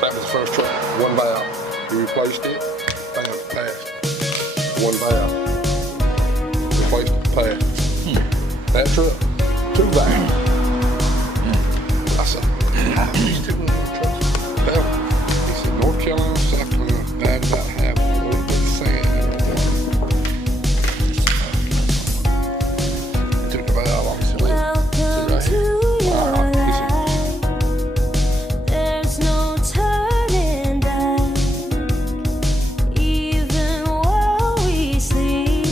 That was the first truck, one valve. We replaced it, bam, passed. One valve. Replaced it, passed. That truck, two valves. I said, how these two little trucks? Well, he said, North Carolina, South Carolina, bad about half a little bit of sand in the water. Took the valve off, said, Welcome to your life. There's no turning back. Even while we sleep,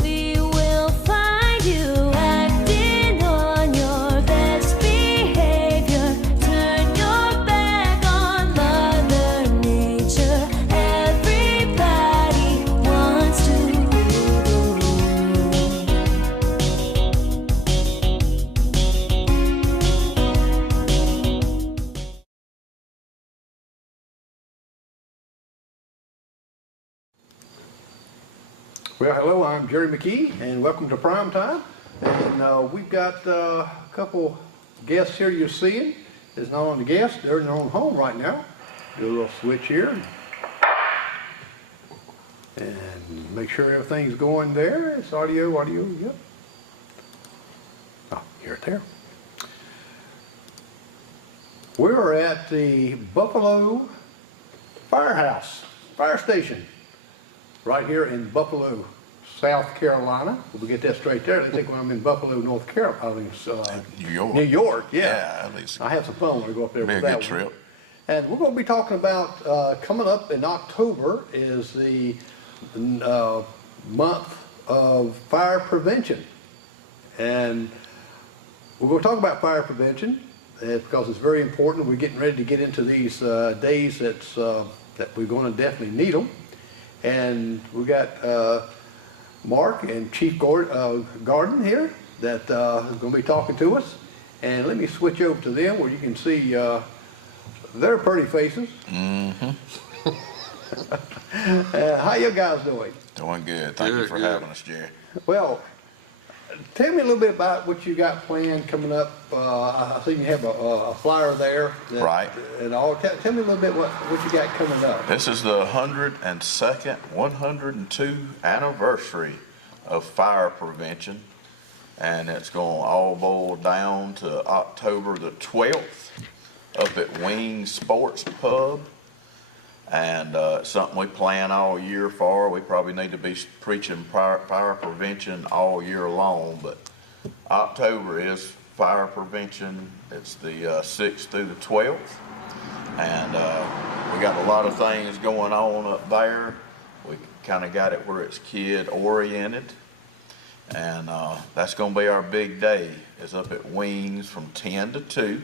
we will find you acting on your best behavior. Turn your back on Mother Nature. Everybody wants to rule the world. Well, hello, I'm Jerry McKee, and welcome to Prime Time. And we've got a couple guests here you're seeing. It's not only guests, they're in their own home right now. Do a little switch here. And make sure everything's going there. It's audio, yep. Oh, here it there. We're at the Buffalo Firehouse, fire station, right here in Buffalo, South Carolina. We'll get that straight there. They think when I'm in Buffalo, North Carolina, I mean, New York. New York, yeah. Yeah, at least. I had some fun when I go up there Be a with that good trip. one. And we're going to be talking about coming up in October is the month of fire prevention. And we're going to talk about fire prevention because it's very important. We're getting ready to get into these days that we're going to definitely need them. And we got Mark and Chief Garden here that is going to be talking to us. And let me switch over to them where you can see their pretty faces. Mm-hmm. How you guys doing? Doing good. Thank you for having us, Jerry. Well, tell me a little bit about what you got planned coming up. I see you have a flyer there. Right. And all. Tell me a little bit what you got coming up. This is the 102nd, 102 anniversary of fire prevention, and it's going to all boil down to October the 12th up at Wings Sports Pub. And it's something we plan all year for. We probably need to be preaching fire prevention all year long, but October is fire prevention. It's the 6th through the 12th. And we got a lot of things going on up there. We kind of got it where it's kid oriented. And that's going to be our big day. It's up at Wings from 10 to 2,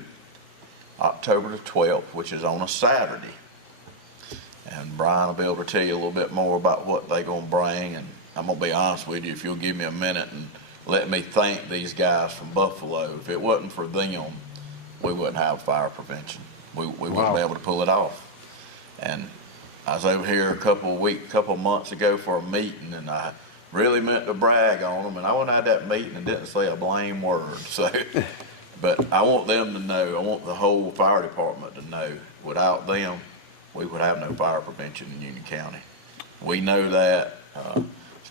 October the 12th, which is on a Saturday. And Brian will be able to tell you a little bit more about what they're going to bring. And I'm going to be honest with you, if you'll give me a minute and let me thank these guys from Buffalo. If it wasn't for them, we wouldn't have fire prevention. We wouldn't be able to pull it off. And I was over here a couple months ago for a meeting, and I really meant to brag on them. And I went out that meeting and didn't say a blame word. So, but I want them to know, I want the whole fire department to know, without them, we would have no fire prevention in Union County. We know that.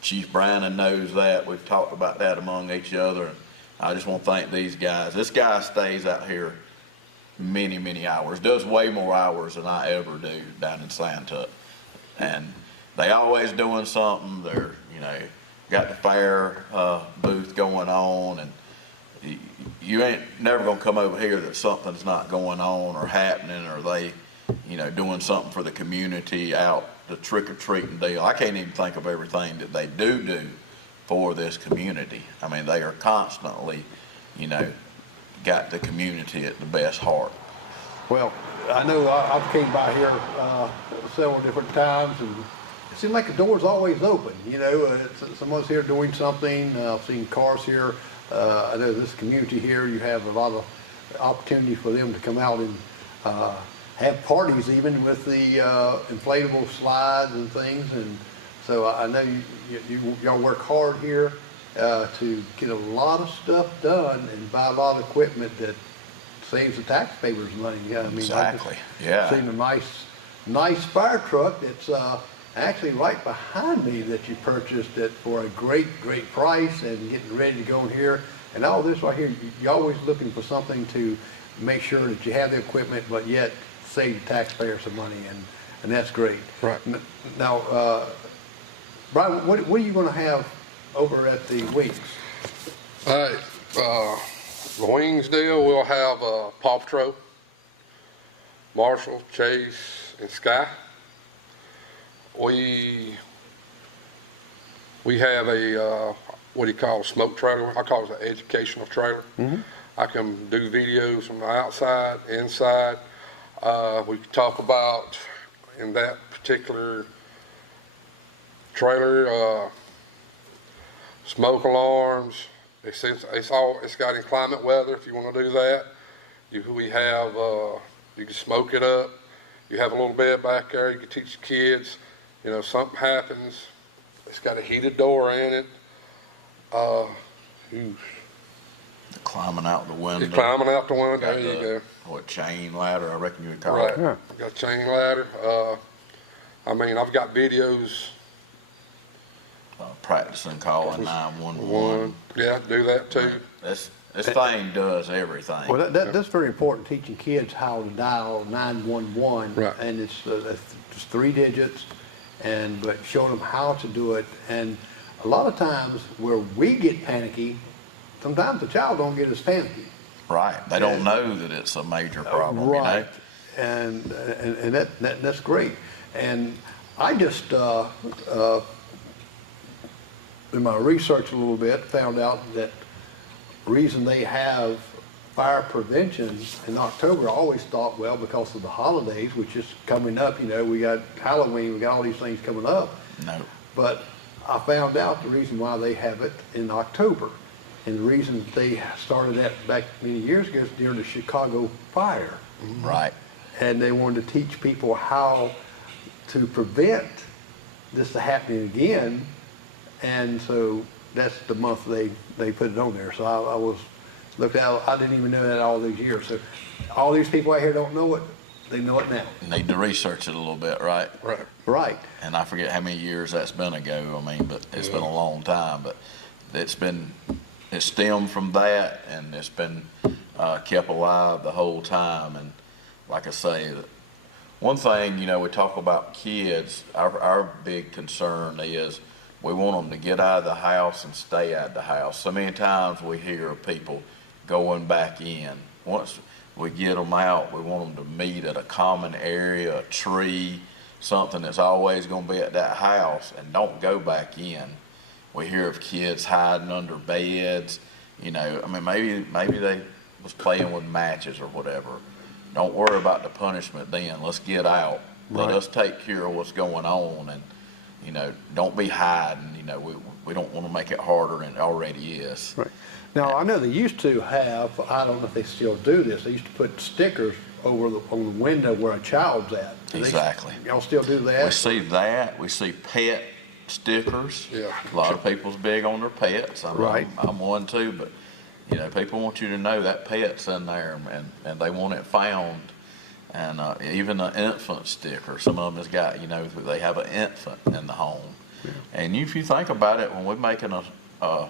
Chief Brandon knows that. We've talked about that among each other. And I just want to thank these guys. This guy stays out here many, many hours, does way more hours than I ever do down in Santuc. And they always doing something. They're, got the fair booth going on, and you ain't never gonna come over here that something's not going on or happening, or they doing something for the community out, the trick-or-treating deal. I can't even think of everything that they do for this community. I mean, they are constantly, got the community at the best heart. Well, I know I've came by here several different times, and it seems like the door's always open. Someone's here doing something. I've seen cars here. I know this community here, you have a lot of opportunity for them to come out and have parties even with the inflatable slides and things. And so I know y'all work hard here to get a lot of stuff done and buy a lot of equipment saves the taxpayers money. I mean, Exactly, I yeah. just seen a nice fire truck that's actually right behind me that you purchased it for a great price and getting ready to go in here. And all this right here, you're always looking for something to make sure that you have the equipment, but yet save the taxpayers some money, and that's great. Right. Now, Brian, what are you going to have over at the Wings? All right, the Wings deal, we'll have Paw Patrol, Marshall, Chase, and Sky. We have a, what do you call, a smoke trailer? I call it an educational trailer. I can do videos from the outside, inside. We can talk about, in that particular trailer, smoke alarms. It's got inclement weather if you want to do that. We have, you can smoke it up. You have a little bed back there. You can teach the kids, you know, something happens. It's got a heated door in it. Climbing out the window. You're climbing out the window. Got There you go. What, chain ladder, I reckon you would call Right. it. Yeah. Got a chain ladder. I mean, I've got videos. Practicing calling 911. Yeah, do that too. This thing does everything. Well, that's very important, teaching kids how to dial 911. Right. And it's just 3 digits, but showing them how to do it. And a lot of times where we get panicky, sometimes the child don't get as panicky. Right. They don't know that it's a major problem. Right. You know? And that's great. And I just, in my research a little bit, found out that reason they have fire prevention in October, I always thought, well, because of the holidays, which is coming up, you know, we got Halloween, we got all these things coming up. No. But I found out the reason why they have it in October. And the reason they started that back many years ago is during the Chicago fire. Right. And they wanted to teach people how to prevent this from happening again. And so that's the month they put it on there. So I was looked at, I didn't even know that all these years. So all these people out here don't know it, they know it now. Need to research it a little bit, right? Right. Right. And I forget how many years that's been ago. I mean, but it's been a long time. But it stemmed from that, and it's been kept alive the whole time. And like I say, one thing, you know, we talk about kids. Our big concern is we want them to get out of the house and stay out of the house. So many times we hear of people going back in. Once we get them out, we want them to meet at a common area, a tree, something that's always going to be at that house, and don't go back in. We hear of kids hiding under beds. You know, I mean, maybe they was playing with matches or whatever. Don't worry about the punishment then. Let's get out. Let us take care of what's going on, and, you know, don't be hiding. You know, we don't want to make it harder than it already is. Right. Now, I know they used to have, I don't know if they still do this, they used to put stickers on the window where a child's at. Exactly. Y'all still do that? We see that. We see pet stickers. Yeah. A lot of people's big on their pets. Right. I'm one too, but, you know, people want you to know that pet's in there, and they want it found. And even an infant sticker. Some of them has got, you know, they have an infant in the home. Yeah. And if you think about it, when we're making a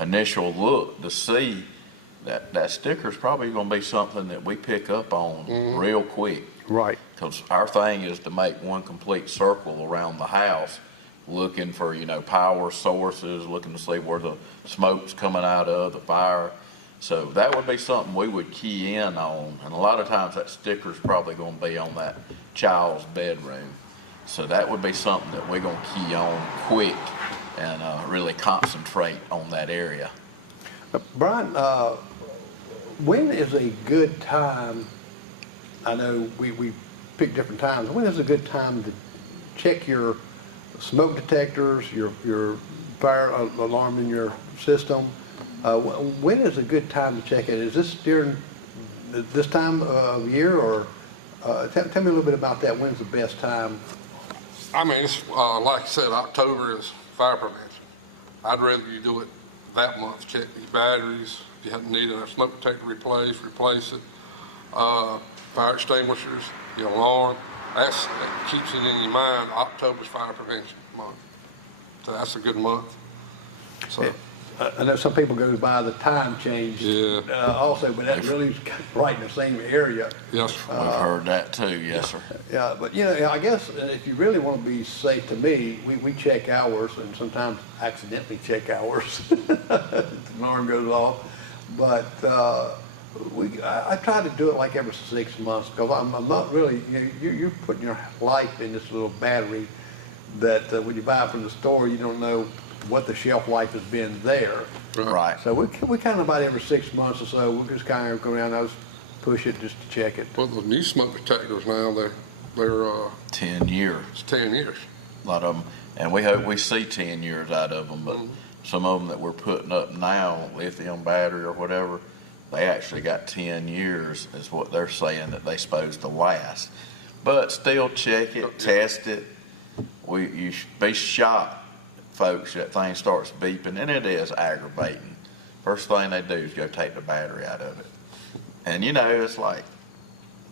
initial look to see that sticker's probably going to be something that we pick up on real quick. Right. Because our thing is to make one complete circle around the house, looking for, you know, power sources, looking to see where the smoke's coming out of, the fire. So that would be something we would key in on. And a lot of times that sticker's probably going to be on that child's bedroom. So that would be something that we're going to key on quick and really concentrate on that area. Brian, when is a good time, I know we pick different times, when is a good time to check your smoke detectors, your fire alarm in your system? When is a good time to check it? Is this during this time of year, or tell me a little bit about that? When's the best time? I mean, it's, like I said, October is fire prevention. I'd rather you do it that month, check your batteries. If you haven't needed a smoke detector replaced, replace it. Fire extinguishers, your alarm. That keeps it in your mind. October's fire prevention month. So that's a good month. So. I know some people go by the time change also, but that's really right in the same area. Yes, We've heard that too, yes, sir. Yeah, but you know, I guess if you really want to be safe, to me, we check hours and sometimes accidentally check hours. The alarm goes off. But I try to do it like every 6 months because I'm not really, you're putting your life in this little battery that when you buy it from the store, you don't know what the shelf life has been there. Right. So we kind of about every 6 months or so, we'll just kind of go around and push it just to check it. well, the new smoke detectors now, they're 10 years. it's 10 years. A lot of them, and we hope we see 10 years out of them, but some of them that we're putting up now, lithium battery or whatever, they actually got 10 years is what they're saying that they're supposed to last. But still check it, test it. You should be shocked, folks, that thing starts beeping, and it is aggravating. First thing they do is go take the battery out of it. And you know, it's like,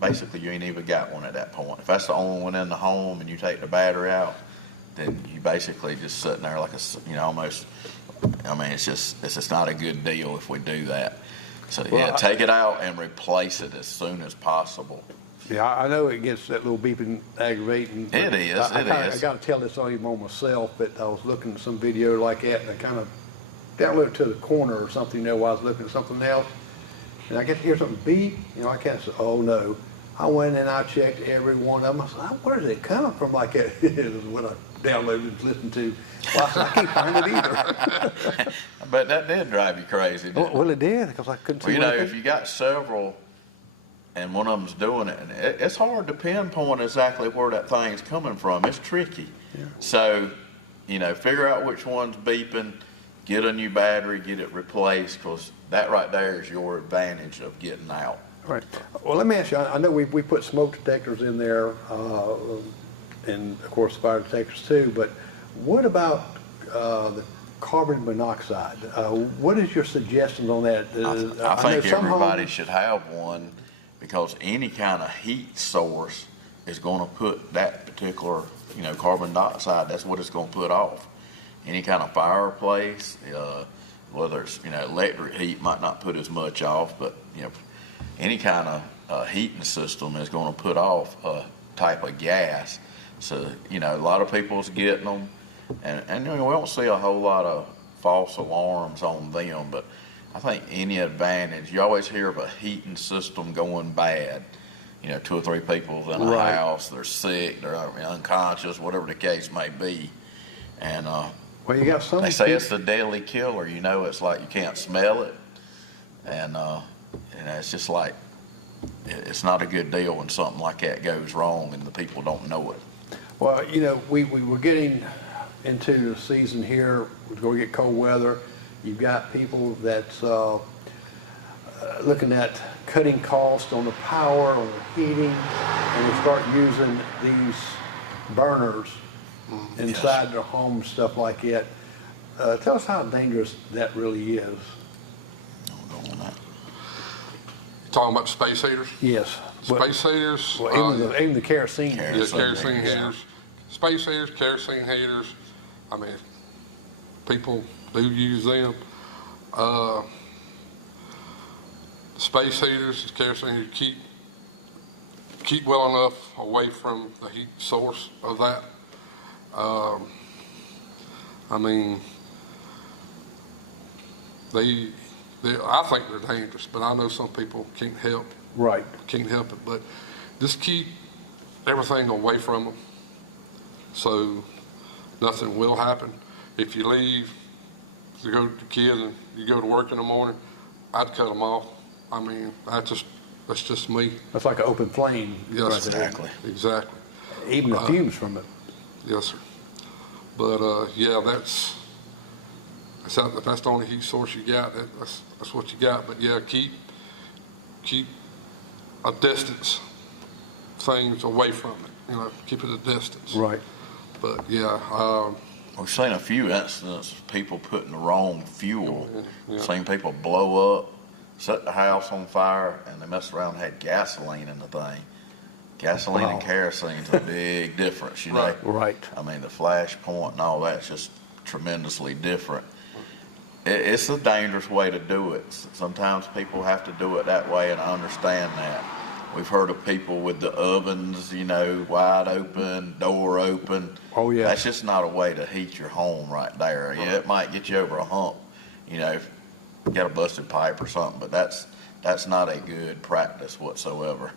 basically you ain't even got one at that point. If that's the only one in the home and you take the battery out, then you basically just sitting there like almost, I mean, it's just not a good deal if we do that. So yeah, take it out and replace it as soon as possible. Yeah, I know it gets that little beeping aggravating. It is. I got to tell this on even on myself, but I was looking at some video like that, and I kind of downloaded to the corner or something, while I was looking at something else, and I get to hear something beep, I kind of said, oh no. I went and I checked every one of them. I said, where did it come from like that? It was what I downloaded and listened to. Well, I said, I can't find it either. But that did drive you crazy, didn't it? Well, it did, because I couldn't see Well, if you got several and one of them's doing it, and it's hard to pinpoint exactly where that thing's coming from. It's tricky. Yeah. So, figure out which one's beeping, get a new battery, get it replaced, because that right there is your advantage of getting out. Right. Well, let me ask you, I know we put smoke detectors in there, and of course fire detectors too, but what about the carbon monoxide? What is your suggestions on that? I think everybody should have one, because any kind of heat source is going to put that particular, carbon dioxide, that's what it's going to put off. Any kind of fireplace, whether it's, electric heat might not put as much off, but, any kind of heating system is going to put off a type of gas. So, a lot of people's getting them, and we don't see a whole lot of false alarms on them, but I think any advantage, you always hear of a heating system going bad. 2 or 3 people in a house, they're sick, they're unconscious, whatever the case may be. And well, you got some. They say it's the deadly killer. It's like you can't smell it, and it's just like it's not a good deal when something like that goes wrong and the people don't know it. Well, we were getting into the season here. We're going to get cold weather. You've got people that's looking at cutting costs on the power, on the heating, and they start using these burners inside their homes, stuff like that. Tell us how dangerous that really is. Talking about space heaters? Yes. Space heaters. Well, even the kerosene. Yeah, kerosene heaters. Space heaters, kerosene heaters. I mean, people do use them. Space heaters, kerosene heaters, keep well enough away from the heat source of that. I mean, I think they're dangerous, but I know some people can't help it. But just keep everything away from them, so nothing will happen. If you leave to go to the kids and you go to work in the morning, I'd cut them off. I mean, that's just me. That's like an open flame. Yes, exactly. Exactly. Even the fumes from it. Yes, sir. But yeah, that's if that's the only heat source you got, that's what you got. But yeah, keep a distance, things away from it. Keep it a distance. Right. But yeah, We've seen a few incidents of people putting the wrong fuel. Seen people blow up, set the house on fire, and they messed around and had gasoline in the thing. Gasoline and kerosene's a big difference, you know. Right. I mean, the flash point and all that's just tremendously different. It's a dangerous way to do it. Sometimes people have to do it that way, and I understand that. We've heard of people with the ovens, you know, wide open, door open. Oh, yeah. That's just not a way to heat your home right there. Yeah, it might get you over a hump, you know, if you got a busted pipe or something, but that's not a good practice whatsoever.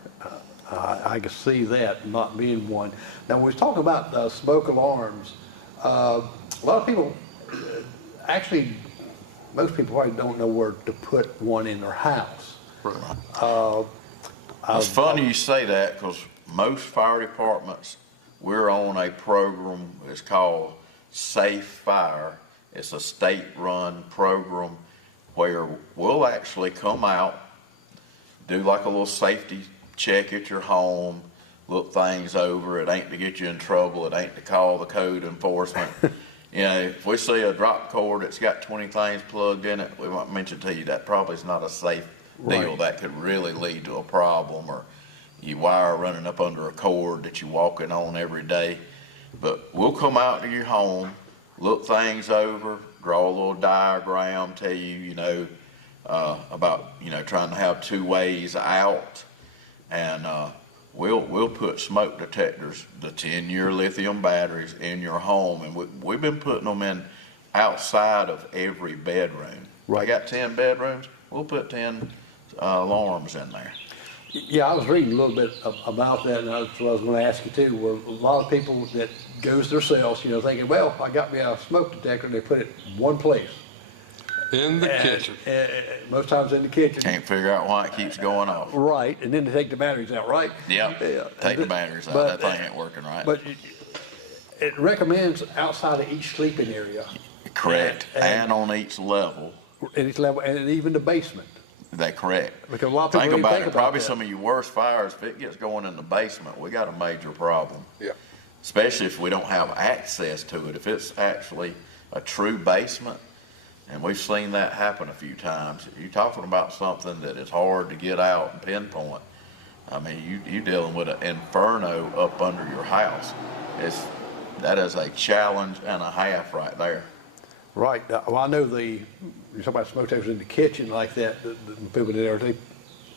I can see that not being one. Now, when we talk about smoke alarms, a lot of people, actually, most people probably don't know where to put one in their house. It's funny you say that, because most fire departments, we're on a program, it's called Safe Fire. It's a state-run program where we'll actually come out, do like a little safety check at your home, look things over. It ain't to get you in trouble. It ain't to call the code enforcement. You know, if we see a drop cord that's got 20 things plugged in it, we might mention to you that probably is not a safe deal. Right. That could really lead to a problem, or you wire running up under a cord that you're walking on every day. But we'll come out to your home, look things over, draw a little diagram, tell you, you know, about, you know, trying to have two ways out. And we'll put smoke detectors, the 10-year lithium batteries, in your home, and we've been putting them in outside of every bedroom. Right. I got 10 bedrooms. We'll put 10 alarms in there. Yeah, I was reading a little bit about that, and that's what I was going to ask you too. Well, a lot of people that goes themselves, you know, thinking, well, I got me a smoke detector, and they put it one place. In the kitchen. Most times in the kitchen. Can't figure out why it keeps going off. Right, and then they take the batteries out, right? Yep. Yeah. Take the batteries out. But, That thing ain't working right. But it recommends outside of each sleeping area. Correct. and- And on each level. And each level, and even the basement. That's correct. Because a lot of people Think don't about think it. about Probably that. some of your worst fires, if it gets going in the basement, we got a major problem. Yeah. Especially if we don't have access to it. If it's actually a true basement, and we've seen that happen a few times. You're talking about something that is hard to get out and pinpoint. I mean, you're dealing with an inferno up under your house. That is a challenge and a half right there. Right. Well, I know you talk about smoke detectors in the kitchen like that. The people there, the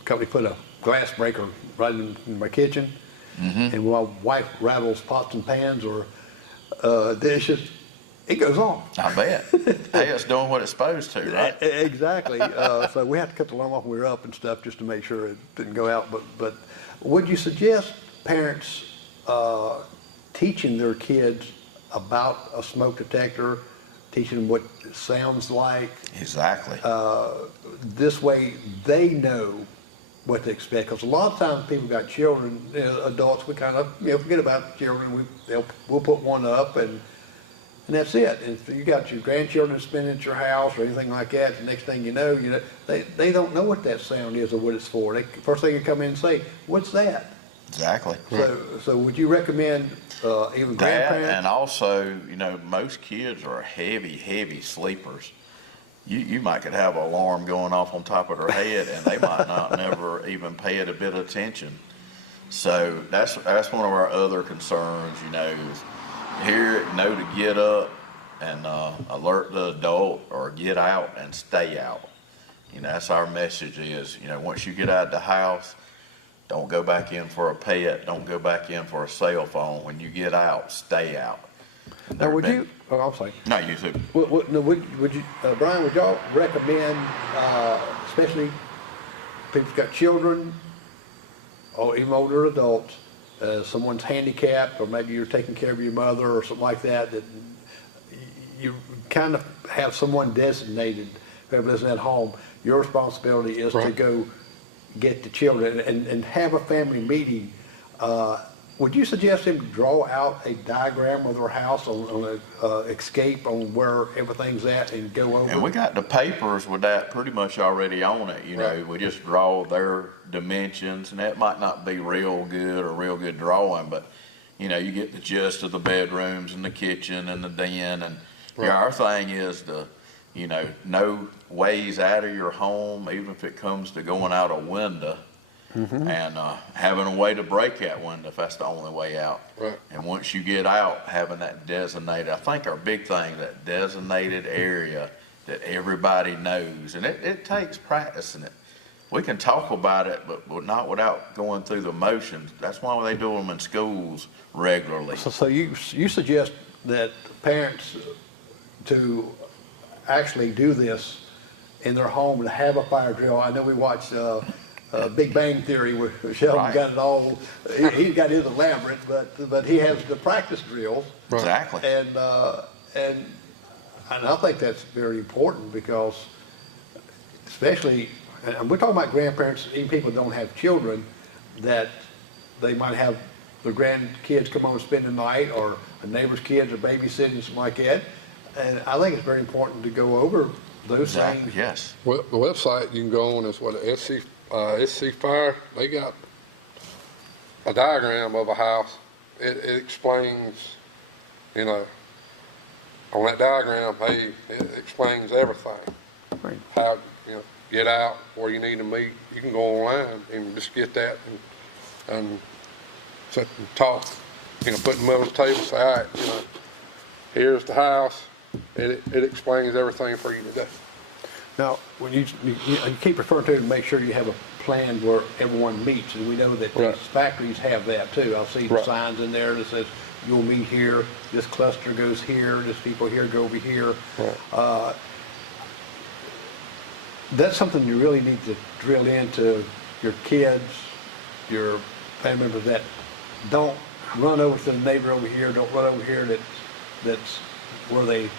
company put a glass breaker right in my kitchen, and when my wife rattles pots and pans or dishes, it goes on. I bet. Hey, it's doing what it's supposed to, right? Exactly. So we have to cut the alarm off when we're up and stuff just to make sure it didn't go out. But would you suggest parents teaching their kids about a smoke detector, teaching them what it sounds like? Exactly. This way they know what to expect. Because a lot of times people got children, you know, adults, we kind of forget about children. We'll put one up and that's it. And if you got your grandchildren spending at your house or anything like that, the next thing you know, they don't know what that sound is or what it's for. First thing you come in and say, "What's that?" Exactly. So would you recommend even That, grandparents? and also, you know, most kids are heavy sleepers. You might could have an alarm going off on top of their head, and they might not never even pay it a bit of attention. So that's one of our other concerns. You know, is know to get up and alert the adult, or get out and stay out. You know, that's our message is, you know, once you get out of the house, don't go back in for a pet, don't go back in for a cell phone. When you get out, stay out. Now, would you? Oh, I'm sorry. No, you too. Would you, Brian? Would y'all recommend, especially people who've got children or even older adults, someone's handicapped, or maybe you're taking care of your mother or something like that, that you kind of have someone designated, whoever lives at home, your responsibility is to Right. go get the children and have a family meeting. Would you suggest them draw out a diagram of their house on escape on where everything's at and go over? And we got the papers with that pretty much already on it. You know, Right. we just draw their dimensions, and that might not be real good or real good drawing, but you know, you get the gist of the bedrooms and the kitchen and the den. And our thing is you know ways out of your home, even if it comes to going out a window. And having a way to break that window if that's the only way out. Right. And once you get out, having that designated, I think our big thing, that designated area that everybody knows. And it takes practicing it. We can talk about it, but not without going through the motions. That's why they do them in schools regularly. So you suggest that parents to actually do this in their home and have a fire drill. I know we watched Big Bang Theory where Sheldon got it all. He got his elaborate, but he has the practice drills. Exactly. And I think that's very important because, especially, and we're talking about grandparents, even people who don't have children, that they might have their grandkids come home and spend the night, or a neighbor's kids are babysitting, something like that. And I think it's very important to go over those things. Yes. Well, the website you can go on is what, SC Fire. They got a diagram of a house. It explains, you know, on that diagram, hey, it explains everything. Right. How, you know, get out, where you need to meet. You can go online and just get that and sit and talk. You know, put in the middle of the table, say, all right, you know, here's the house. It explains everything for you to do. Now, when you keep referring to it, make sure you have a plan where everyone meets, and we know that these factories have that too. I'll see signs in there that says you'll meet here, this cluster goes here, this people here go over here. That's something you really need to drill into your kids, your family members, that don't run over to the neighbor over here, don't run over here that's where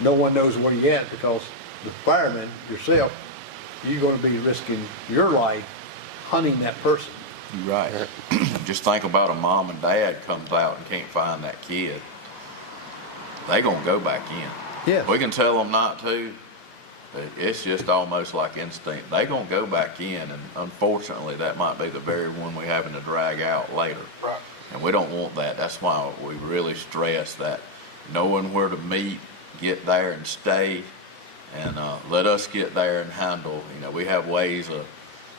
no one knows where you're at, because the fireman, yourself, you're going to be risking your life hunting that person. You're right. Just think about a mom and dad comes out and can't find that kid. They gonna go back in. Yeah. We can tell them not to, but it's just almost like instinct. They gonna go back in, and unfortunately, that might be the very one we're having to drag out later. Right. And we don't want that. That's why we really stress that knowing where to meet, get there and stay, and let us get there and handle. You know, we have ways of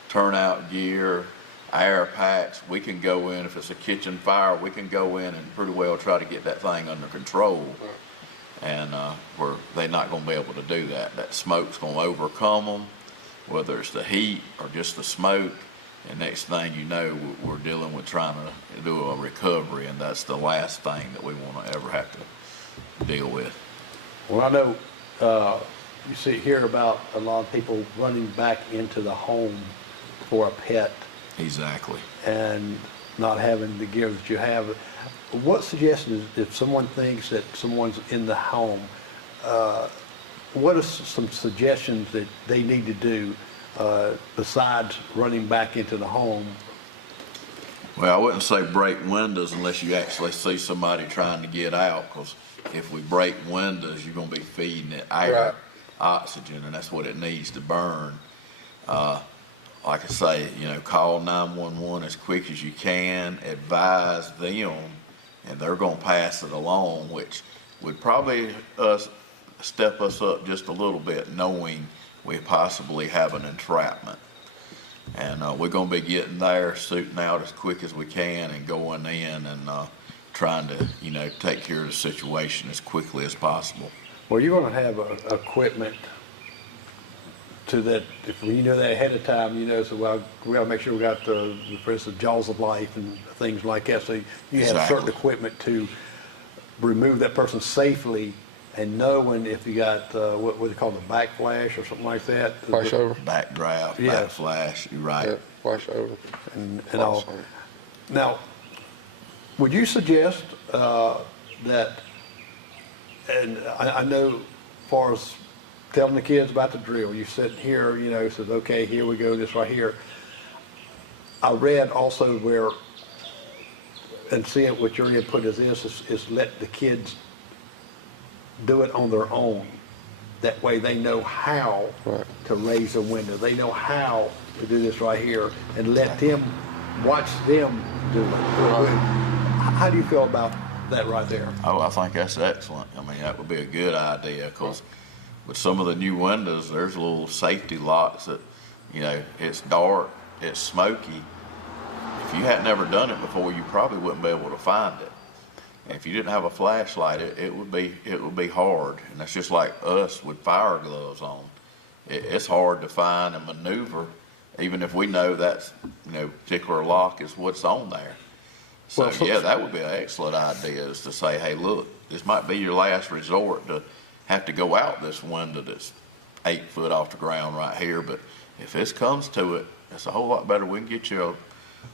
turnout gear, air packs. We can go in, if it's a kitchen fire, we can go in and pretty well try to get that thing under control. And they're not going to be able to do that. That smoke's going to overcome them, whether it's the heat or just the smoke. And next thing you know, we're dealing with trying to do a recovery, and that's the last thing that we want to ever have to deal with. Well, I know you hear about a lot of people running back into the home for a pet. Exactly. And not having the gear that you have. What suggestions, if someone thinks that someone's in the home, what are some suggestions that they need to do besides running back into the home? Well, I wouldn't say break windows unless you actually see somebody trying to get out, because if we break windows, you're going to be feeding it air, oxygen, and that's what it needs to burn. Like I say, you know, call 911 as quick as you can, advise them, and they're going to pass it along, which would probably step us up just a little bit, knowing we possibly have an entrapment. And we're going to be getting there, shooting out as quick as we can and going in and trying to, you know, take care of the situation as quickly as possible. Well, you're going to have equipment to that, if you know that ahead of time, you know, so we got to make sure we got for instance, jaws of life and things like that. So you have certain equipment to remove that person safely, and knowing if you got what they call the backflash or something like that. Flash over. Backdraft, Yes. backflash, you're right. Yeah, flash over. And all. Now, would you suggest that, and I know as far as telling the kids about the drill, you sit here, you know, said, okay, here we go, this right here. I read also where, and seeing what your input is let the kids do it on their own. That way they know how to raise a window. They know how to do this right here, and let them, watch them do it. How do you feel about that right there? Oh, I think that's excellent. I mean, that would be a good idea, because with some of the new windows, there's little safety locks that, you know, it's dark, it's smoky. If you hadn't ever done it before, you probably wouldn't be able to find it. And if you didn't have a flashlight, it would be hard. And that's just like us with fire gloves on. It's hard to find and maneuver, even if we know that's, you know, particular lock is what's on there. So yeah, that would be an excellent idea, is to say, hey, look, this might be your last resort to have to go out this window that's 8 foot off the ground right here. But if this comes to it, it's a whole lot better. We can get your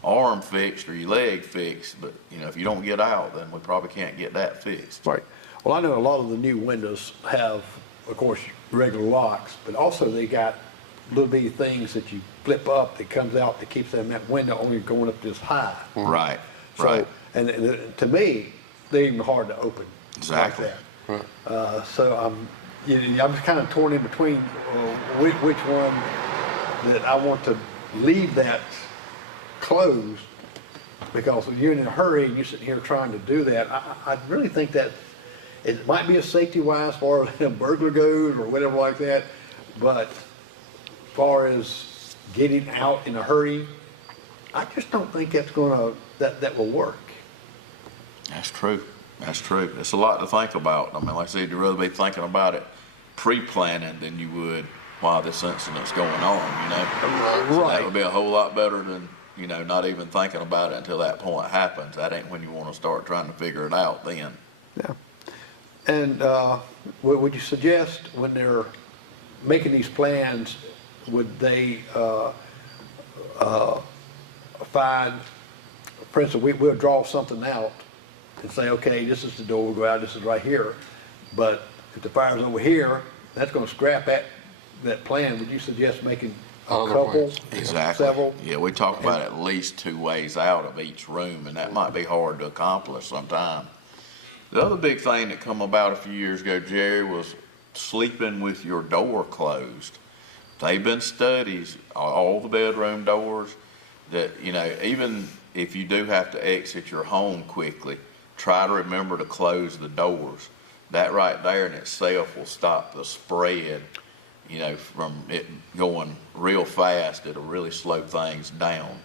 arm fixed or your leg fixed. But, you know, if you don't get out, then we probably can't get that fixed. Right. Well, I know a lot of the new windows have, of course, regular locks, but also they got little bitty things that you flip up that comes out that keeps that window only going up this high. Right. So, Right. and to me, they're even hard to open. Exactly. Like that. So I'm just kind of torn in between which one that I want to leave that closed, because if you're in a hurry and you're sitting here trying to do that, I really think that it might be a safety wise as far as a burglar goes or whatever like that, but as far as getting out in a hurry, I just don't think that's that will work. That's true. That's true. It's a lot to think about. I mean, like I said, you'd rather be thinking about it pre-planning than you would while this incident's going on, you know? So that would be a whole lot better than, you know, not even thinking about it until that point happens. That ain't when you want to start trying to figure it out then. Yeah. And would you suggest when they're making these plans, would they find, for instance, we'll draw something out and say, okay, this is the door, we'll go out, this is right here. But if the fire's over here, that's going to scrap that plan. Would you suggest making a Other couple, plans. Exactly. several? Yeah, we talk about at least 2 ways out of each room, and that might be hard to accomplish sometime. The other big thing that come about a few years ago, Jerry, was sleeping with your door closed. They've been studies, all the bedroom doors, that, you know, even if you do have to exit your home quickly, try to remember to close the doors. That right there in itself will stop the spread, you know, from it going real fast. It'll really slow things down.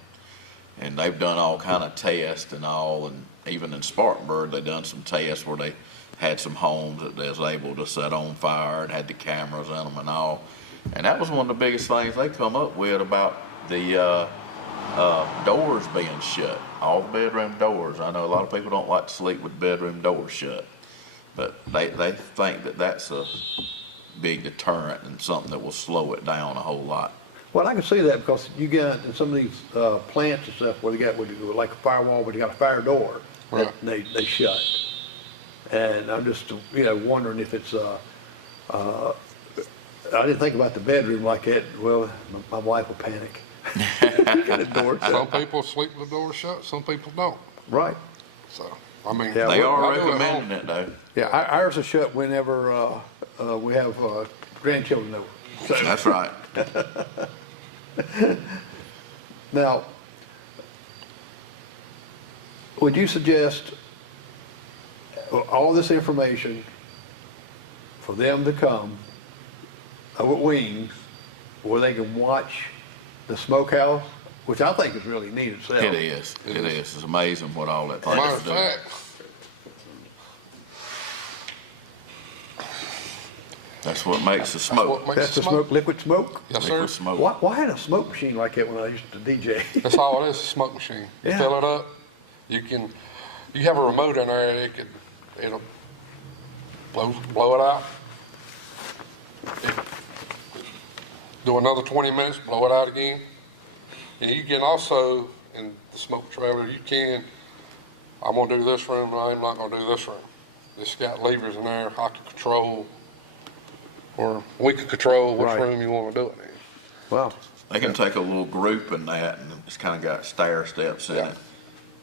And they've done all kind of tests and all, and even in Spartanburg, they've done some tests where they had some homes that they was able to set on fire and had the cameras in them and all. And that was one of the biggest things they come up with about the doors being shut, all the bedroom doors. I know a lot of people don't like to sleep with bedroom doors shut, but they think that that's a big deterrent and something that will slow it down a whole lot. Well, I can see that because you get in some of these plants and stuff where they got like a firewall, but you got a fire door that they shut. And I'm just, you know, wondering if it's, I didn't think about the bedroom like that. Well, my wife will panic. Get a door shut. Some people sleep with the door shut, some people don't. Right. So, I mean. Yeah, They are I do it recommending it though. Yeah, ours are shut whenever we have grandchildren over. So, That's right. now, would you suggest all this information for them to come over at Wings where they can watch the smokehouse, which I think is really neat itself? It is. It is. It's amazing what all that Matter thing of is doing. fact, That's what makes the smoke. what makes That's it the smoke, liquid smoke? Yes, sir. Liquid smoke. Why had a smoke machine like that when I used to DJ? That's all it is, a smoke machine. You Yeah. fill it up, you have a remote in there, it'll blow it out. Do another 20 minutes, blow it out again. And you can also, in the smoke trailer, I'm gonna do this room, no, I'm not gonna do this room. It's got levers in there, I can control, or we can control which Right. room you wanna do it in. Wow. They can take a little group in that, and it's kind of got stair steps in Yeah. it.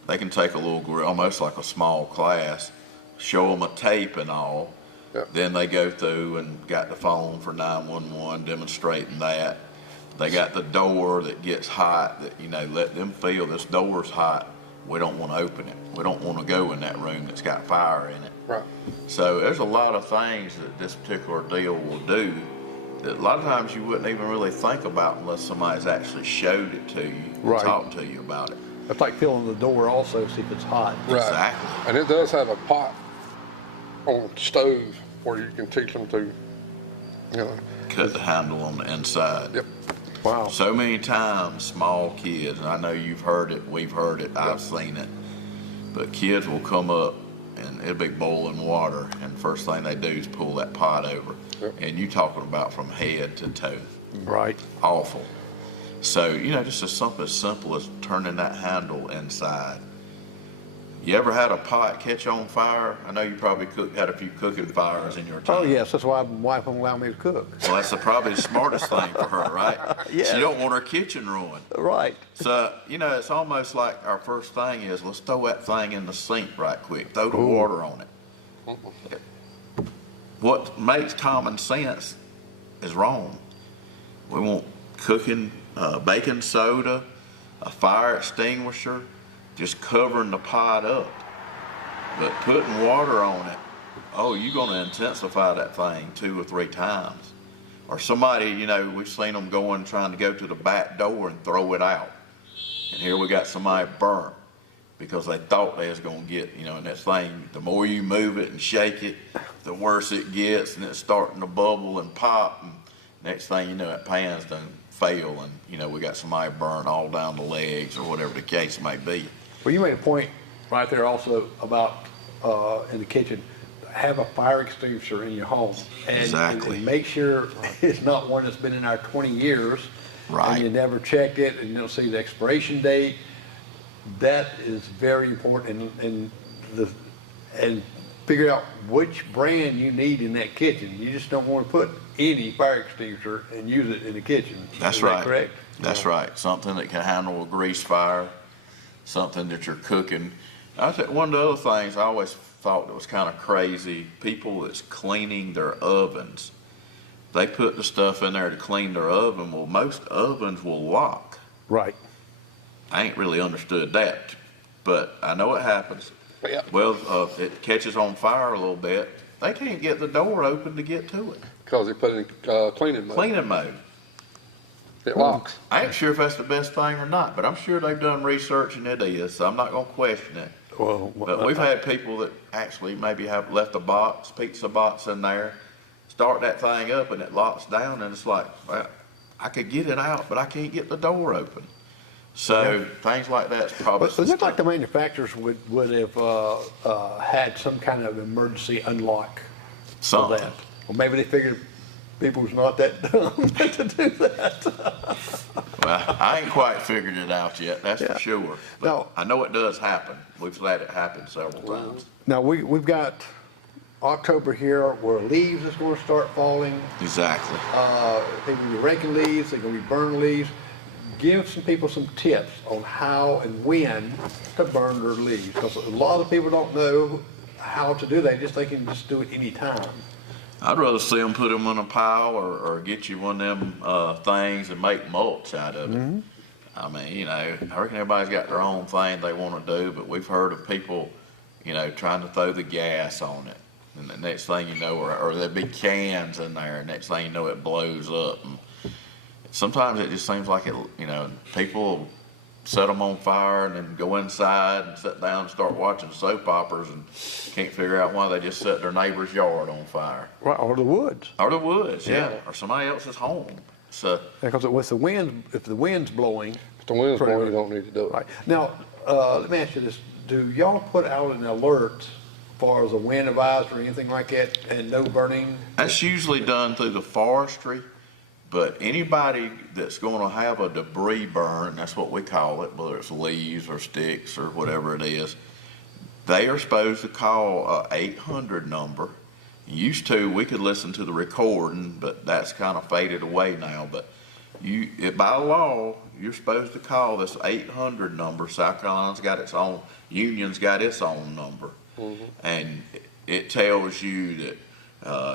They can take a little group, almost like a small class, show them a tape and all. Yeah. Then they go through and got the phone for 911 demonstrating that. They got the door that gets hot, that, you know, let them feel this door's hot we don't want to open it. We don't want to go in that room that's got fire in it. Right. So there's a lot of things that this particular deal will do that a lot of times you wouldn't even really think about unless somebody's actually showed it to you and Right. talked to you about it. It's like filling the door also, see if it's hot. Right. Exactly. And it does have a pot on the stove where you can teach them to, you know. Cut the handle on the inside. Yep. Wow. So many times, small kids, and I know you've heard it, we've heard it, I've seen it, but kids will come up and it'll be boiling water, and first thing they do is pull that pot over. Yep. And you talking about from head to toe. Right. Awful. So, you know, just something as simple as turning that handle inside. You ever had a pot catch on fire? I know you probably had a few cooking fires in your time. Oh, yes, that's why my wife won't allow me to cook. Well, that's probably the smartest thing for her, right? Yes. She don't want her kitchen ruined. Right. So, you know, it's almost like our first thing is, let's throw that thing in the sink right quick. Throw the water on it. What makes common sense is wrong. We want cooking baking soda, a fire extinguisher, just covering the pot up. But putting water on it, oh, you're going to intensify that thing 2 or 3 times. Or somebody, you know, we've seen them trying to go to the back door and throw it out. And here we got somebody burnt because they thought they was going to get, you know, and that thing, the more you move it and shake it, the worse it gets, and it's starting to bubble and pop. And next thing you know, that pan's done fail, and, you know, we got somebody burnt all down the legs or whatever the case may be. Well, you made a point right there also about in the kitchen, have a fire extinguisher in your home. And, Exactly. and make sure it's not one that's been in there 20 years. Right. And you never checked it, and you don't see the expiration date. That is very important, and figure out which brand you need in that kitchen. You just don't want to put any fire extinguisher and use it in the kitchen. That's Is right. that correct? That's right. Something that can handle a grease fire, something that you're cooking. I think one of the other things I always thought that was kind of crazy, people that's cleaning their ovens, they put the stuff in there to clean their oven. Well, most ovens will lock. Right. I ain't really understood that, but I know it happens. Yeah. Well, if it catches on fire a little bit, they can't get the door open to get to it. Because they put it in cleaning mode. Cleaning mode. It locks. I ain't sure if that's the best thing or not, but I'm sure they've done research and it is, so I'm not gonna question it. Well, But we've had people that actually maybe have left a box, pizza box in there, start that thing up and it locks down, and it's like, well, I could get it out, but I can't get the door open. So things like that's probably. But it looks like the manufacturers would have had some kind of emergency unlock for Something. that. Well, maybe they figured people's not that dumb to do that. Well, I ain't quite figured it out yet, that's Yeah. for sure. But No. I know it does happen. We've had it happen several times. Now, we've got October here where leaves is going to start falling. Exactly. People will be raking leaves, they're going to be burning leaves. Give some people some tips on how and when to burn their leaves, because a lot of people don't know how to do that. They just think you can just do it anytime. I'd rather see them put them in a pile or get you one of them things and make mulch out of it. I mean, you know, I reckon everybody's got their own thing they want to do, but we've heard of people, you know, trying to throw the gas on it. And the next thing you know, or there'd be cans in there, and next thing you know, it blows up. And sometimes it just seems like it, you know, people set them on fire and then go inside and sit down and start watching soap operas and can't figure out why they just set their neighbor's yard on fire. Right, or the woods. Or the woods, yeah, Yeah. or somebody else's home. So, Because with the wind, if the wind's blowing. If the wind's pretty blowing, you much- don't need to do it. Right. Now, let me ask you this. Do y'all put out an alert as far as a wind advisory or anything like that, and no burning? that's usually done through the forestry, but anybody that's gonna have a debris burn, that's what we call it, whether it's leaves or sticks or whatever it is, they are supposed to call a 800 number. Used to, we could listen to the recording, but that's kind of faded away now, but by law, you're supposed to call this 800 number. South Carolina's got its own, Union's got its own number. And it tells you that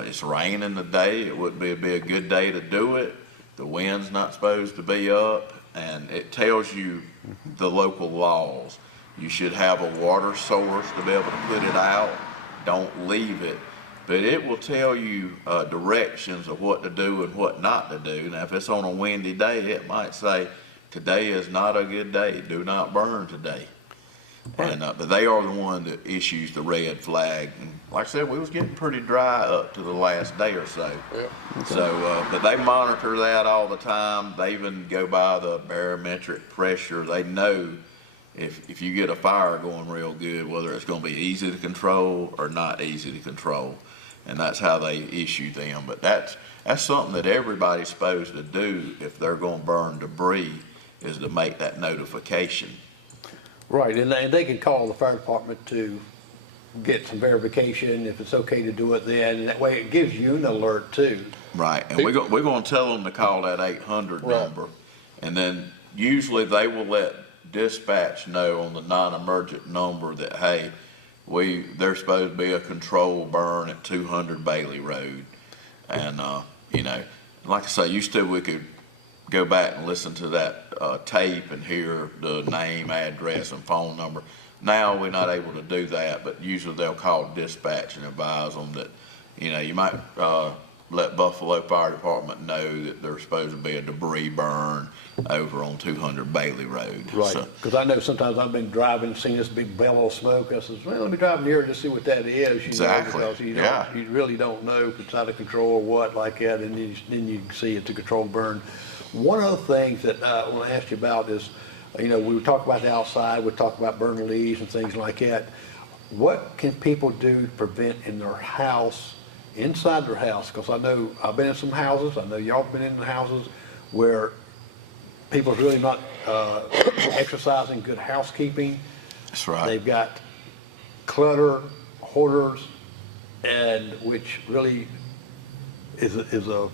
it's raining today, it wouldn't be a good day to do it, the wind's not supposed to be up, and it tells you the local laws. You should have a water source to be able to put it out. Don't leave it. But it will tell you directions of what to do and what not to do. Now, if it's on a windy day, it might say, today is not a good day. Do not burn today. And but they are the one that issues the red flag. And like I said, we was getting pretty dry up to the last day or so. Yeah. So, but they monitor that all the time. They even go by the barometric pressure. They know if you get a fire going real good, whether it's going to be easy to control or not easy to control. And that's how they issue them. But that's something that everybody's supposed to do if they're going to burn debris, is to make that notification. Right, and they can call the fire department to get some verification if it's okay to do it then, and that way it gives you an alert too. Right, and we're going to tell them to call that 800 Right. number, and then usually they will let dispatch know on the non-emergent number that, hey, there's supposed to be a controlled burn at 200 Bailey Road, and you know, like I say, used to we could go back and listen to that tape and hear the name, address, and phone number. Now we're not able to do that, but usually they'll call dispatch and advise them that, you know, you might let Buffalo Fire Department know that there's supposed to be a debris burn over on 200 Bailey Road. Right, So, because I know sometimes I've been driving, seen this big bellow of smoke. I says, well, let me drive in here and just see what that is. You Exactly, know, because yeah. you really don't know if it's out of control or what like that, and then you can see it's a controlled burn. One of the things that I want to ask you about is, you know, we would talk about the outside, we talk about burning leaves and things like that. What can people do to prevent in their house, inside their house? Because I know I've been in some houses, I know y'all have been in the houses where people's really not exercising good housekeeping. that's right. They've got clutter, hoarders, and which really is a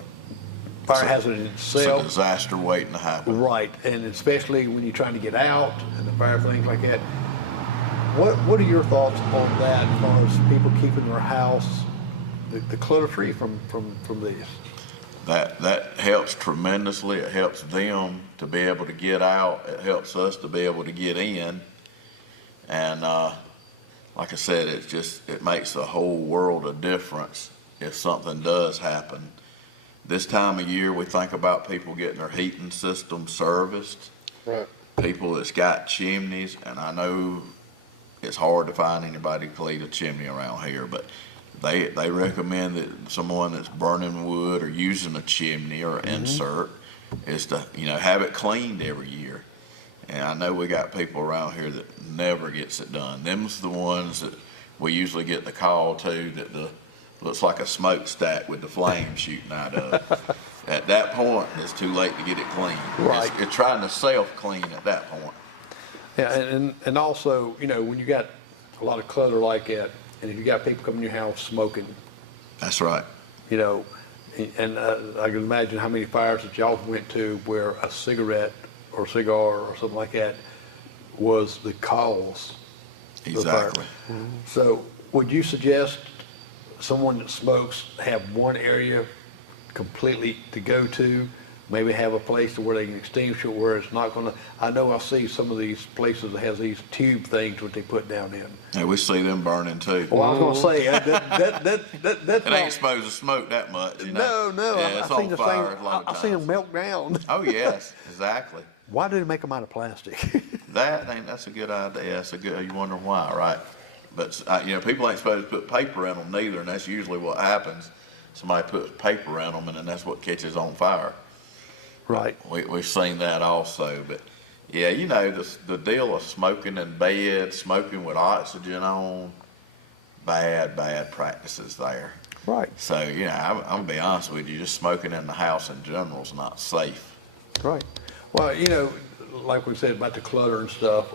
fire hazard in It's a itself. disaster waiting to happen. Right, and especially when you're trying to get out and the fire, things like that. What are your thoughts on that as far as people keeping their house, the clutter free from these? That helps tremendously. It helps them to be able to get out. It helps us to be able to get in. And like I said, it makes a whole world of difference if something does happen. This time of year, we think about people getting their heating system serviced, Right. people that's got chimneys, and I know it's hard to find anybody to clean a chimney around here, but they recommend that someone that's burning wood or using a chimney or insert is to, you know, have it cleaned every year. And I know we got people around here that never gets it done. Them's the ones that we usually get the call to, that looks like a smokestack with the flame shooting out of. At that point, it's too late to get it clean. Right. It's trying to self-clean at that point. Yeah, and also, you know, when you got a lot of clutter like that, and if you got people coming in your house smoking, That's right. you know, and I can imagine how many fires that y'all went to where a cigarette or cigar or something like that was the cause of the fire. Exactly. So would you suggest someone that smokes have one area completely to go to, maybe have a place to where they can extinguish it where it's not gonna, I know I see some of these places that has these tube things what they put down in. And we see them burning too. Well, I was gonna say, that's It not, ain't supposed to smoke that much, you know? no, Yeah, it's I've seen on the fire thing, a lot of I've seen them times. melt down. Oh, yes, exactly. Why do they make them out of plastic? That's a good idea. You wonder why, right? But, you know, people ain't supposed to put paper in them neither, and that's usually what happens. Somebody puts paper in them, and then that's what catches on fire. Right. We've seen that also, but yeah, you know, the deal of smoking in bed, smoking with oxygen on, bad practices there. Right, So, you know, I'm gonna be honest with you, just smoking in the house in general is not safe. right. Well, you know, like we said about the clutter and stuff,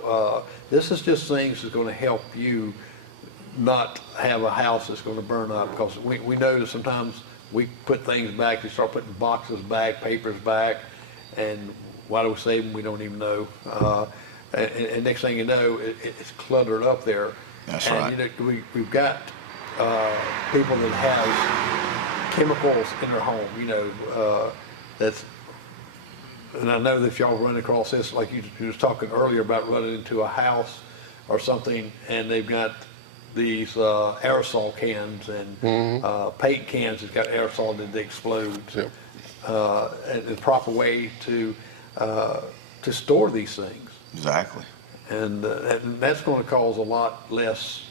this is just things that's gonna help you not have a house that's gonna burn up, because we know that sometimes we put things back, we start putting boxes back, papers back, and why do we save them? We don't even know. And next thing you know, it's cluttered up there. That's right. And, you know, we've got people that have chemicals in their home, you know, and I know that if y'all run across this, like you was talking earlier about running into a house or something, and they've got these aerosol cans and paint cans that's got aerosol that they explode. Yep. And the proper way to store these things. Exactly. And that's going to cause a lot less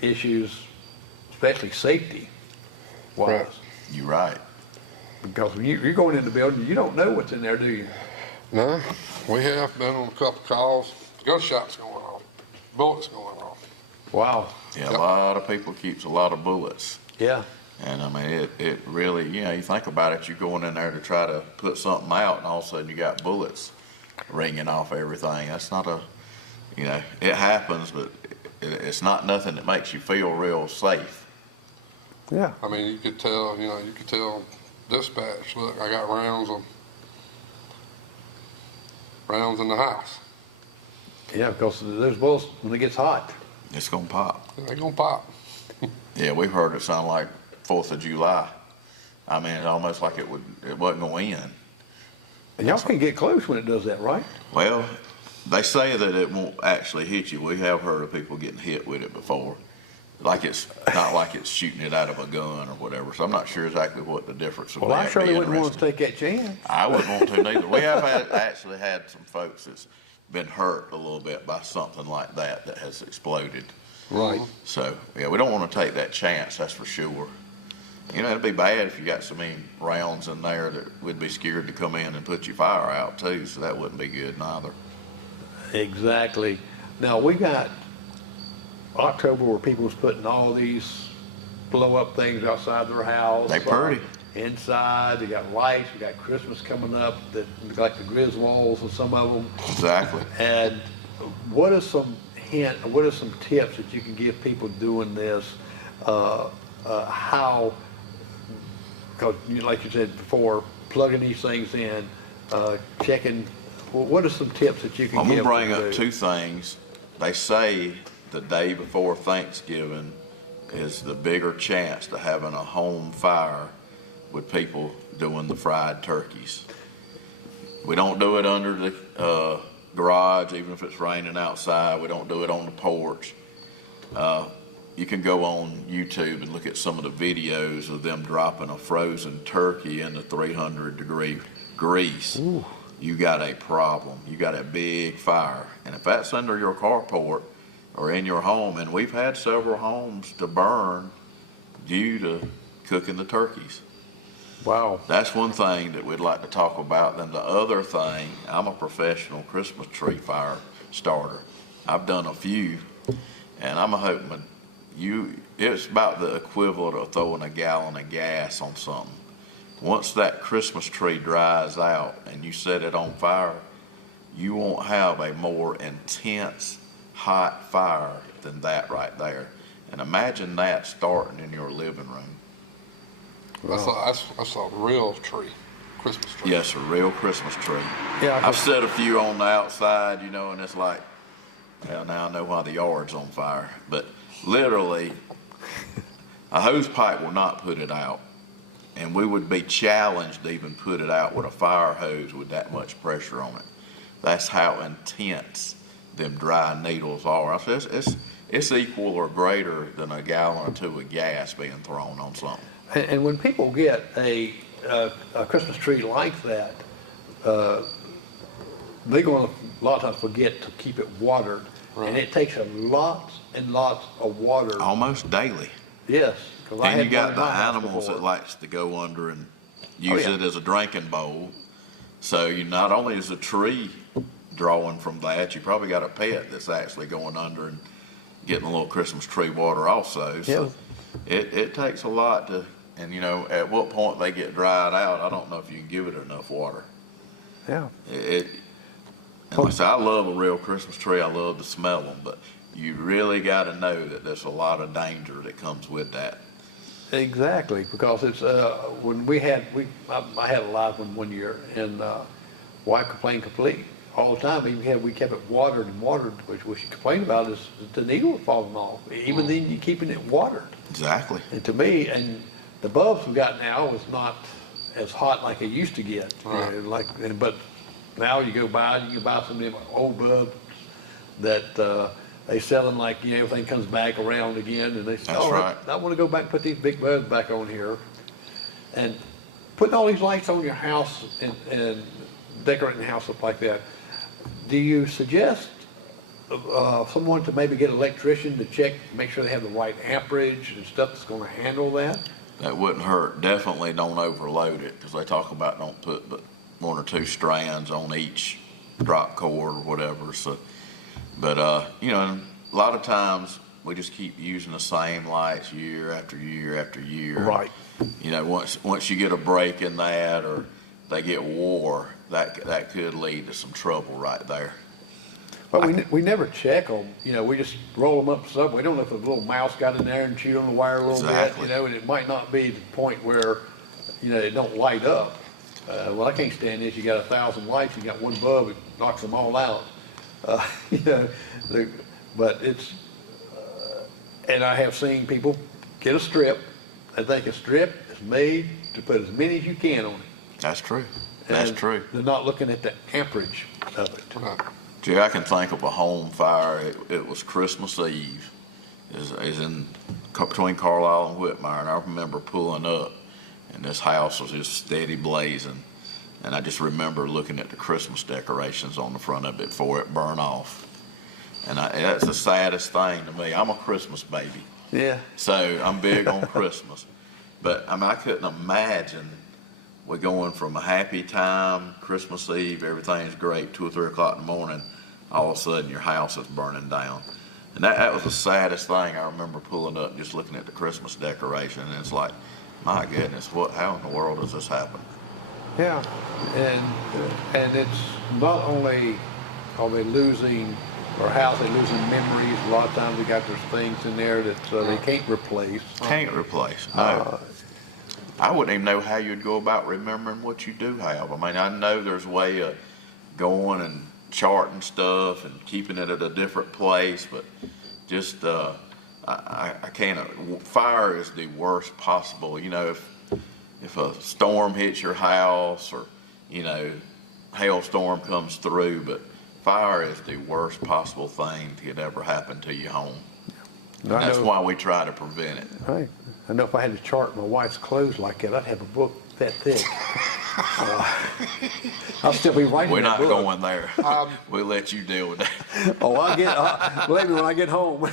issues, especially safety wise. Right. You're right. Because when you're going in the building, you don't know what's in there, do you? No, we have been on a couple calls, gunshots going off, bullets going off. Wow. Yeah, Yep. a lot of people keeps a lot of bullets. Yeah. And I mean, it really, you know, you think about it, you're going in there to try to put something out, and all of a sudden you got bullets ringing off everything. That's not a, you know, it happens, but it's not nothing that makes you feel real safe. Yeah. I mean, you could tell dispatch, look, I got rounds in the house. Yeah, because those bullets, when it gets hot. It's gonna pop. They're gonna pop. Yeah, we've heard it sound like 4th of July. I mean, it's almost like it wasn't going in. And y'all can get close when it does that, right? Well, they say that it won't actually hit you. We have heard of people getting hit with it before. Like it's not like it's shooting it out of a gun or whatever. So I'm not sure exactly what the difference would be. Well, I It'd surely be wouldn't want to interesting. take that chance. I wouldn't want to neither. We have actually had some folks that's been hurt a little bit by something like that has exploded. Right. So, yeah, we don't want to take that chance, that's for sure. You know, it'd be bad if you got so many rounds in there that we'd be scared to come in and put your fire out too, so that wouldn't be good neither. Exactly. Now, we got October where people was putting all these blow-up things outside their house. They pretty. Inside, they got lights, we got Christmas coming up, that like the Griswolds and some of them. Exactly. And what are some tips that you can give people doing this? How, because like you said before, plugging these things in, checking. What are some tips that you can I'm give? gonna bring them up to two things. They say the day before Thanksgiving is the bigger chance to having a home fire with people doing the fried turkeys. We don't do it under the garage, even if it's raining outside. We don't do it on the porch. You can go on YouTube and look at some of the videos of them dropping a frozen turkey into 300-degree grease. Ooh. You got a problem. You got a big fire. And if that's under your carport or in your home, and we've had several homes to burn due to cooking the turkeys. Wow. That's one thing that we'd like to talk about. Then the other thing, I'm a professional Christmas tree fire starter. I've done a few, and I'm hoping it's about the equivalent of throwing a gallon of gas on something. Once that Christmas tree dries out and you set it on fire, you won't have a more intense, hot fire than that right there. And imagine that starting in your living room. That's a real tree, Christmas tree. Yes, a real Christmas tree. Yeah, I've set a few on the outside, you know, and it's like, well, now I know why the yard's on fire. But literally, a hose pipe will not put it out. And we would be challenged to even put it out with a fire hose with that much pressure on it. That's how intense them dry needles are. I said it's equal or greater than a gallon or two of gas being thrown on something. And when people get a Christmas tree like that, they're going to a lot of times forget to keep it watered. Right. And it takes a lots and lots of water. Almost daily. Yes. 'Cause I And you had one got in the my house animals before. that likes to go under and use yeah. it as a drinking bowl. So you not only is the tree drawing from that, you probably got a pet that's actually going under and getting a little Christmas tree water also. So it takes a lot to, and you know, at what point they get dried out, I don't know if you can give it enough water. Yeah. And like I say, I love a real Christmas tree. I love to smell them, but you really got to know that there's a lot of danger that comes with that. Exactly, because it's when I had a live one year, and wife complained complete all the time. Even we kept it watered and watered, which what she complained about is the needle falling off. Even then, you're keeping it watered. Exactly. And to me, and the bulbs we got now is not as hot like it used to get. Right. But now you can buy some of them old bulbs that they sell them like, everything comes back around again, and they say, That's oh, right. I want to go back and put these big bulbs back on here. And putting all these lights on your house and decorating the house up like that, do you suggest someone to maybe get an electrician to check, make sure they have the right amperage and stuff that's going to handle that? That wouldn't hurt. Definitely don't overload it, because they talk about don't put but 1 or 2 strands on each drop cord or whatever. So, but a lot of times we just keep using the same lights year after year after year. Right. Once you get a break in that, or they get wore, that could lead to some trouble right there. But we never check them, we just roll them up stuff. We don't know if a little mouse got in there and chewed on the wire a little Exactly. bit, and it might not be to the point where, they don't light up. What I can't stand is you got 1,000 lights, you got one bulb, it knocks them all out. But it's, and I have seen people get a strip. I think a strip is made to put as many as you can on it. That's true. That's And true. They're not looking at the amperage of it. Right. Gee, I can think of a home fire. It was Christmas Eve. Is in between Carlisle and Whitmire, and I remember pulling up, and this house was just steady blazing. And I just remember looking at the Christmas decorations on the front of it before it burned off. And that's the saddest thing to me. I'm a Christmas baby, Yeah. so I'm big on Christmas. But I couldn't imagine we're going from a happy time, Christmas Eve, everything's great, 2 or 3 o'clock in the morning, all of a sudden your house is burning down. And that was the saddest thing. I remember pulling up, just looking at the Christmas decoration, and it's like, my goodness, how in the world does this happen? Yeah, and it's not only are they losing, or how they losing memories. A lot of times they got there's things in there that they can't replace. Can't replace, no. I wouldn't even know how you'd go about remembering what you do have. I know there's a way of going and charting stuff and keeping it at a different place, but just I can't. Fire is the worst possible. If a storm hits your house, or hailstorm comes through, but fire is the worst possible thing that could ever happen to your home. And that's why we try to prevent it. Right. I know if I had to chart my wife's clothes like that, I'd have a book that thick. I'll still be writing We're that not book. going there. We'll let you deal with that. Believe me, when I get home.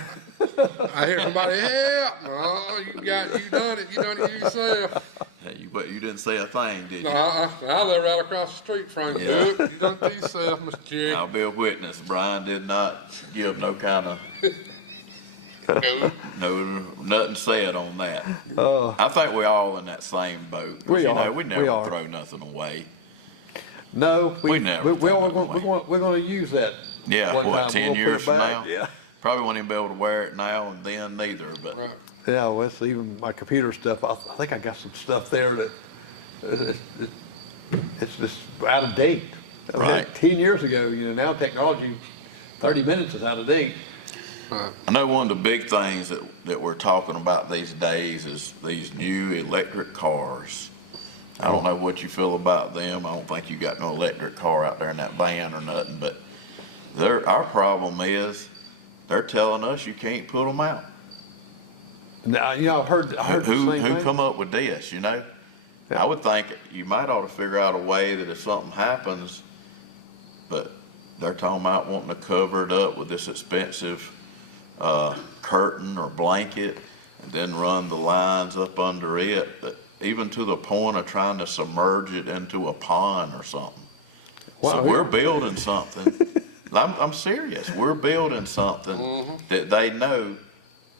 I hear somebody, yeah, no, you done it yourself. But you didn't say a thing, did you? No, I live right across the street from you. Yeah. You done it yourself, Mr. Jig. I'll be a witness. Brian did not give no kind of nothing said on that. I think we're all in that same boat. 'Cause, We are. We We never are. throw nothing away. No, We never we're throw it going away. we're going to use that. Yeah, one what, time. 10 We'll put years it from back. now? Yeah. Probably won't even be able to wear it now and then neither, but Right. Yeah, well, it's even my computer stuff. I think I got some stuff there that it's just out of date. I mean, Right. 10 years ago, now technology, 30 minutes is out of date. I know one of the big things that we're talking about these days is these new electric cars. I don't know what you feel about them. I don't think you got no electric car out there in that van or nothing, but our problem is they're telling us you can't put them out. Now, I've heard the same Who thing. come up with this, Yeah. I would think you might ought to figure out a way that if something happens, but they're talking about wanting to cover it up with this expensive curtain or blanket and then run the lines up under it, but even to the point of trying to submerge it into a pond or something. Wow, So we're building something. I'm serious. We're building something that they know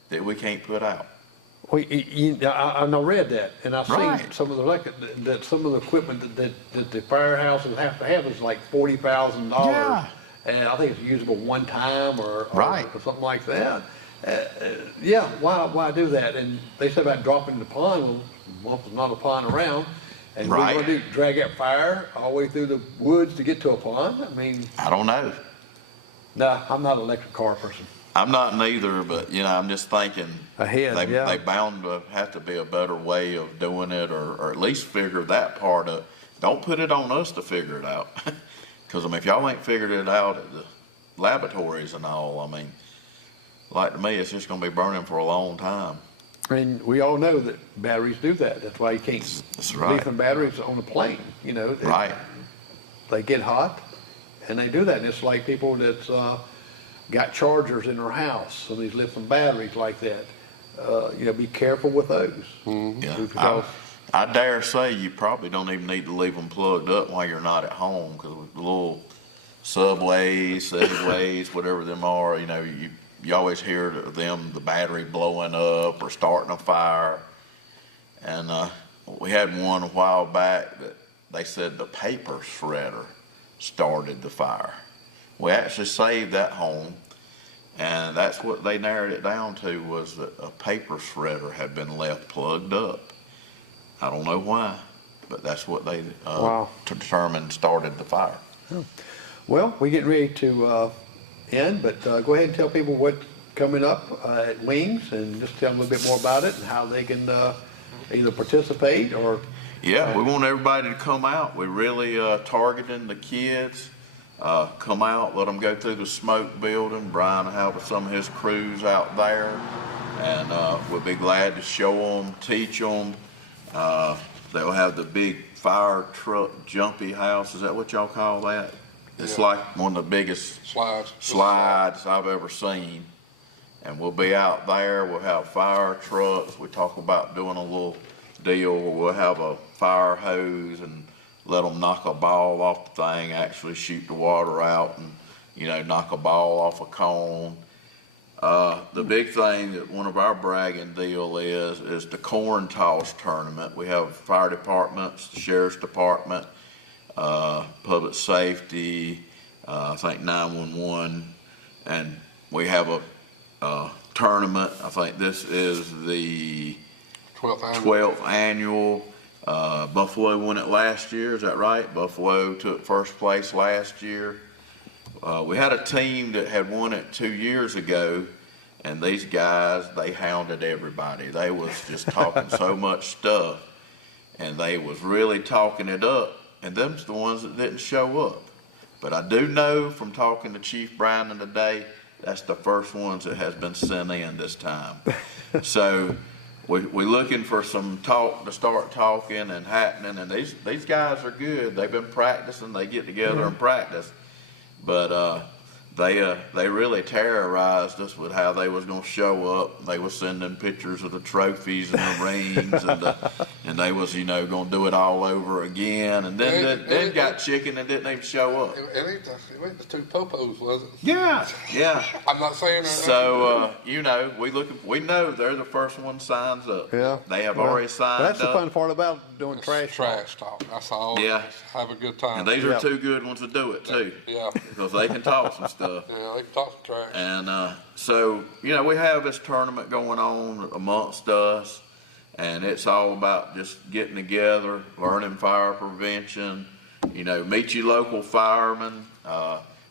that we can't put out. Well, I read that, and I've seen Right. some of some of the equipment that the firehouses have to have is like $40,000, Yeah. and I think it's usable one time or Right. something like that. Yeah, why do that? And they said about dropping in the pond. Well, there's not a pond around, and what Right. we're gonna do, drag that fire all the way through the woods to get to a pond? I mean, I don't know. no, I'm not an electric car person. I'm not neither, but I'm just thinking Ahead, yeah. they bound to have to be a better way of doing it, or at least figure that part of. Don't put it on us to figure it out, because if y'all ain't figured it out at the laboratories and all, like to me, it's just gonna be burning for a long time. And we all know that batteries do that. That's why you can't That's right. leave some batteries on a plane, you know. Right. They get hot, and they do that. And it's like people that's got chargers in their house, some of these lithium batteries like that. You know, be careful with those. Yeah. Because I dare say you probably don't even need to leave them plugged up while you're not at home, because with the little subways, segways, whatever them are, you know, you always hear of them, the battery blowing up or starting a fire. And we had one a while back that they said the paper shredder started the fire. We actually saved that home, and that's what they narrowed it down to, was that a paper shredder had been left plugged up. I don't know why, but that's what they Wow. determined started the fire. well, we're getting ready to end, but go ahead and tell people what's coming up at Wings, and just tell them a little bit more about it and how they can either participate or. Yeah, we want everybody to come out. We're really targeting the kids. Come out, let them go through the smoke building. Brian will have some of his crews out there, and we'll be glad to show them, teach them. They'll have the big fire truck jumpy house. Is that what y'all call that? It's Yeah. like one of the biggest slides I've ever seen. And we'll be out there. We'll have fire trucks. We talk about doing a little deal where we'll have a fire hose and let them knock a ball off the thing, actually shoot the water out, and, you know, knock a ball off a cone. The big thing that one of our bragging deal is the corn toss tournament. We have fire departments, the sheriff's department, public safety, I think 911, and we have a tournament. I think this is the 12th annual. Buffalo won it last year, is that right? Buffalo took first place last year. We had a team that had won it 2 years ago, and these guys, they hounded everybody. They was just talking so much stuff, and they was really talking it up, and them's the ones that didn't show up. But I do know from talking to Chief Brandon today, that's the first ones that has been sent in this time. So we're looking for some talk to start talking and happening, and these guys are good. They've been practicing. They get together and practice, but they really terrorized us with how they was going to show up. They was sending pictures of the trophies and the rings, and they was, you know, going to do it all over again. And then got chicken and didn't even show up. It ain't the two popos, was it? Yeah. I'm not saying that. So you know, we know they're the first one signs up. Yeah. They have already signed That's the up. fun part about doing trash talk. Trash talk. That's all. Yeah. Have a good time. And these Yeah. are two good ones to do it too, Yeah. because they can talk some stuff. Yeah, they can talk some trash. And so, you know, we have this tournament going on amongst us, and it's all about just getting together, learning fire prevention, you know, meet your local firemen.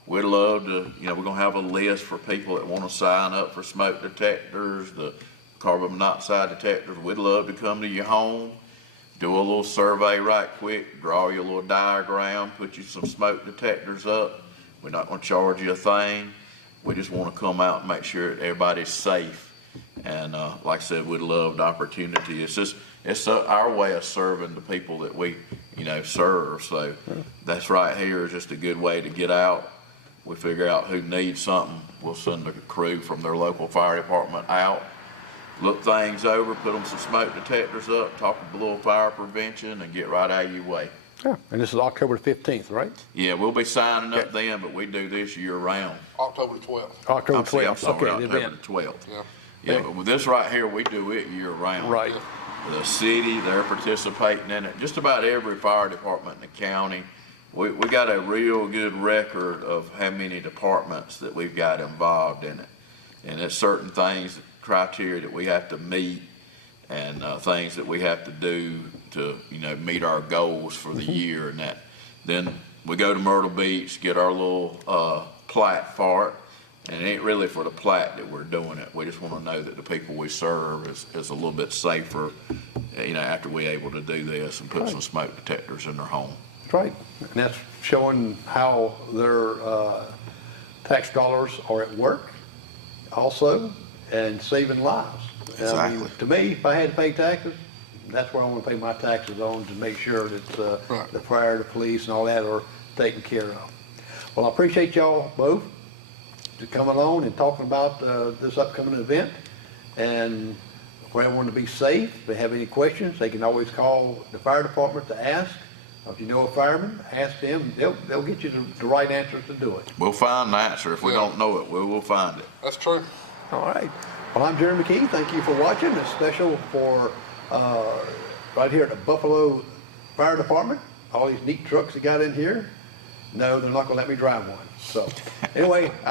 We'd love to, you know, we're going to have a list for people that want to sign up for smoke detectors, the carbon monoxide detectors. We'd love to come to your home, do a little survey right quick, draw you a little diagram, put you some smoke detectors up. We're not going to charge you a thing. We just want to come out and make sure everybody's safe. And like I said, we'd love the opportunity. It's our way of serving the people that we, you know, serve. So that's right here is just a good way to get out. We figure out who needs something. We'll send a crew from their local fire department out, look things over, put them some smoke detectors up, talk a little fire prevention, and get right out of your way. Yeah. And this is October 15th, right? Yeah, we'll be signing up then, but we do this year round. October the 12th. October I'm sorry, 12th. Okay, the October event. the 12th. Yeah. Yeah, but with this right here, we do it year round. Right. The city, they're participating in it. Just about every fire department in the county. We got a real good record of how many departments that we've got involved in it. And there's certain things, criteria that we have to meet, and things that we have to do to, you know, meet our goals for the year and that. Then we go to Myrtle Beach, get our little plat for it. And it ain't really for the plat that we're doing it. We just want to know that the people we serve is a little bit safer, you know, after we're able to do this and put some smoke detectors in their home. That's right. And that's showing how their tax dollars are at work also, and saving lives. I mean, Exactly. to me, if I had to pay taxes, that's where I want to pay my taxes on, to make sure that Right. the fire, the police, and all that are taken care of. Well, I appreciate y'all both to coming on and talking about this upcoming event. And for everyone to be safe, if they have any questions, they can always call the fire department to ask. If you know a fireman, ask them. They'll get you the right answers to do it. We'll find the answer. If we Yeah. don't know it, we'll find it. That's true. All right. Well, I'm Jerry McKee. Thank you for watching. It's special for right here at the Buffalo Fire Department. All these neat trucks they got in here. No, they're not going to let me drive one. So anyway, I'm